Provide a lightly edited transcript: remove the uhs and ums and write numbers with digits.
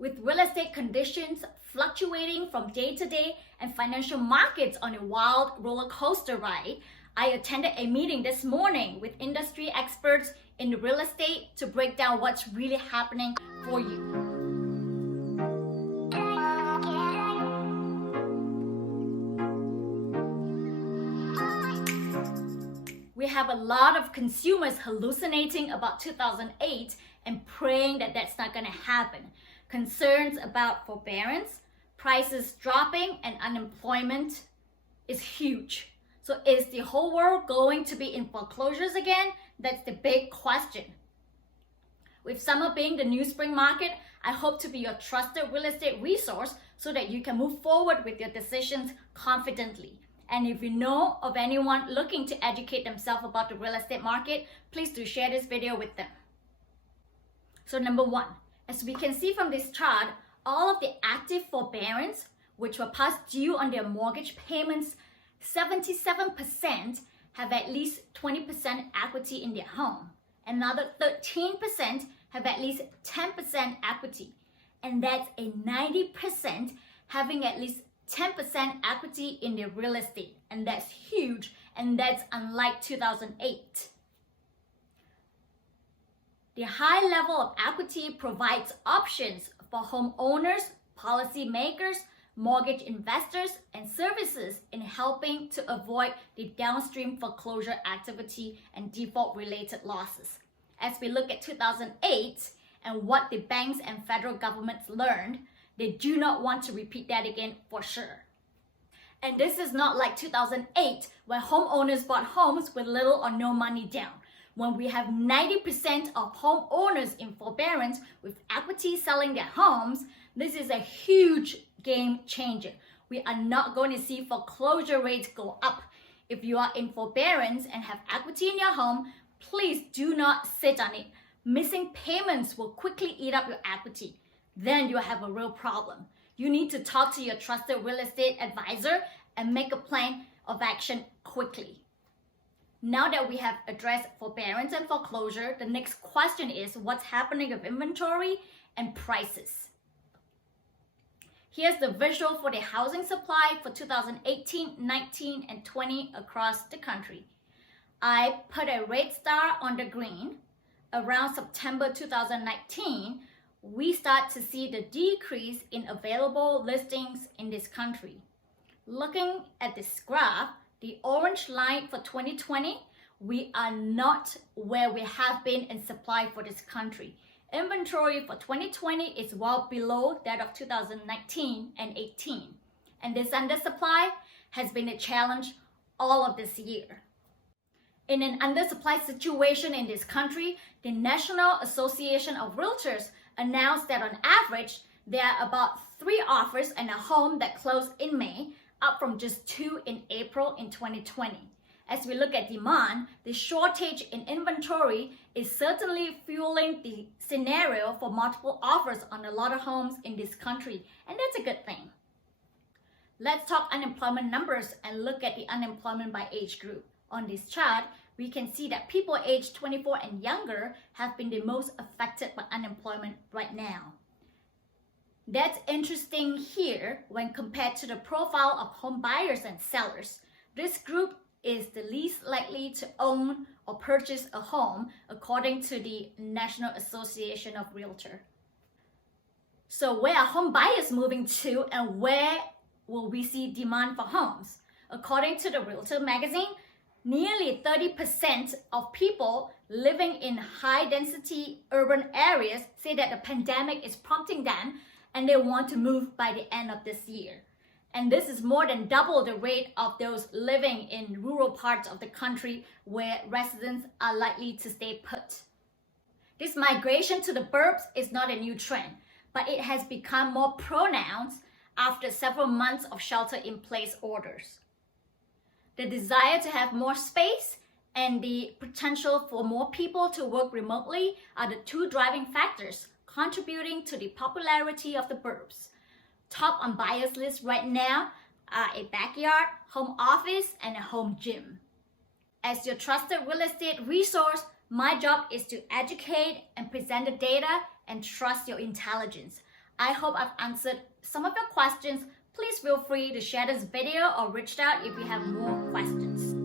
With real estate conditions fluctuating from day to day and financial markets on a wild roller coaster ride, I attended a meeting this morning with industry experts in real estate to break down what's really happening for you. We have a lot of consumers hallucinating about 2008 and praying that that's not going to happen. Concerns about forbearance, prices dropping, and unemployment is huge. So is the whole world going to be in foreclosures again? That's the big question. With summer being the new spring market, I hope to be your trusted real estate resource so that you can move forward with your decisions confidently. And if you know of anyone looking to educate themselves about the real estate market, please do share this video with them. So number one, as we can see from this chart, all of the active forbearance, which were past due on their mortgage payments, 77% have at least 20% equity in their home. Another 13% have at least 10% equity. And that's a 90% having at least 10% equity in their real estate. And that's huge, and that's unlike 2008. The high level of equity provides options for homeowners, policymakers, mortgage investors, and services in helping to avoid the downstream foreclosure activity and default-related losses. As we look at 2008 and what the banks and federal governments learned, they do not want to repeat that again for sure. And this is not like 2008 when homeowners bought homes with little or no money down. When we have 90% of homeowners in forbearance with equity selling their homes, this is a huge game changer. We are not going to see foreclosure rates go up. If you are in forbearance and have equity in your home, please do not sit on it. Missing payments will quickly eat up your equity. Then you have a real problem. You need to talk to your trusted real estate advisor and make a plan of action quickly. Now that we have addressed forbearance and foreclosure, the next question is what's happening with inventory and prices. Here's the visual for the housing supply for 2018, 19, and 20 across the country. I put a red star on the green. Around September 2019, we start to see the decrease in available listings in this country. Looking at this graph, the orange line for 2020, we are not where we have been in supply for this country. Inventory for 2020 is well below that of 2019 and 18. And this undersupply has been a challenge all of this year. In an undersupply situation in this country, the National Association of Realtors announced that on average, there are about 3 offers and a home that closed in May, up from just 2 in April in 2020. As we look at demand, the shortage in inventory is certainly fueling the scenario for multiple offers on a lot of homes in this country, and that's a good thing. Let's talk unemployment numbers and look at the unemployment by age group. On this chart, we can see that people aged 24 and younger have been the most affected by unemployment right now. That's interesting here when compared to the profile of home buyers and sellers. This group is the least likely to own or purchase a home according to the National Association of Realtors. So where are home buyers moving to and where will we see demand for homes? According to the Realtor magazine, nearly 30% of people living in high-density urban areas say that the pandemic is prompting them and they want to move by the end of this year. And this is more than double the rate of those living in rural parts of the country where residents are likely to stay put. This migration to the burbs is not a new trend, but it has become more pronounced after several months of shelter-in-place orders. The desire to have more space and the potential for more people to work remotely are the 2 driving factors contributing to the popularity of the burbs. Top on buyers list right now are a backyard, home office, and a home gym. As your trusted real estate resource, my job is to educate and present the data and trust your intelligence. I hope I've answered some of your questions. Please feel free to share this video or reach out if you have more questions.